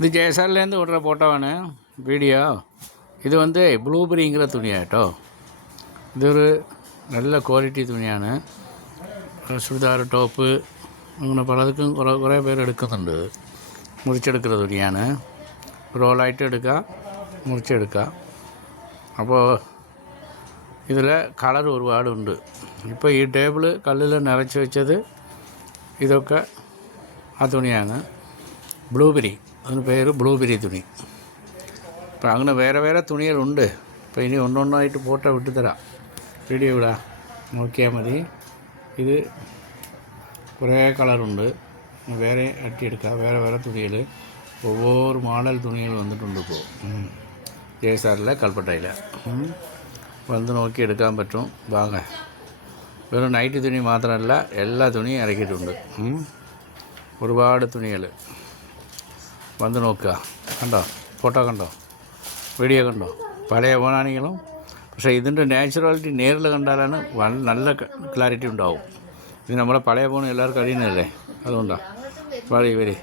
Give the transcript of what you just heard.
ഇത് ജയസാറിലേருந்து விடுற ஃபோட்டோவான வீடியோ. இது வந்து ப்ளூபெரிங்கிற துணியாக കേട്ടോ. ഇതൊരു നല്ല ക്വാളിറ്റി തുണിയാണ്. ചുരിദാർ ടോപ്പ് അങ്ങനെ പലതും കുറേ പേര് എടുക്കുന്നുണ്ട്. മുറിച്ചെടുക്കുന്ന തുണിയാണ്. റോളായിട്ട് എടുക്കുക, മുറിച്ചെടുക്കുക. അപ്പോൾ ഇതിൽ കളർ ഒരുപാടുണ്ട്. ഇപ്പോൾ ഈ ടേബിൾ കല്ലിൽ നിറച്ച് വെച്ചത് ഇതൊക്കെ ആ തുണിയാണ്. ബ്ലൂബെറി, അതിന് പേര് ബ്ലൂബെറി തുണി. അപ്പോൾ അങ്ങനെ വേറെ തുണികളുണ്ട്. അപ്പോൾ ഇനി ഒന്നൊന്നായിട്ട് ഫോട്ടോ വിട്ടുതരാം, വീഡിയോ വിടാം, നോക്കിയാൽ മതി. ഇത് കുറേ കളറുണ്ട്, വേറെ അട്ടിയെടുക്കുക. വേറെ തുണികൾ, ഒവ്വൊരു മോഡൽ തുണികൾ വന്നിട്ടുണ്ട് ഇപ്പോൾ ജയസാറിലെ കൽപ്പറ്റയിൽ. വന്ന് നോക്കി എടുക്കാൻ പറ്റും. വാങ്ങ. വെറും നൈറ്റ് തുണി മാത്രമല്ല, എല്ലാ തുണിയും ഇറക്കിയിട്ടുണ്ട്. ഒരുപാട് തുണികൾ വന്ന് നോക്കുക. കണ്ടോ, ഫോട്ടോ കണ്ടോ, വീഡിയോ കണ്ടോ? പഴയ ഫോണാണെങ്കിലും പക്ഷേ ഇതിൻ്റെ നാച്ചുറാലിറ്റി നേരിൽ കണ്ടാലാണ് നല്ല ക്ലാരിറ്റി ഉണ്ടാവും. ഇത് നമ്മളെ പഴയ ഫോൺ എല്ലാവർക്കും അറിയുന്നതല്ലേ, അതുകൊണ്ടാണ്. വരി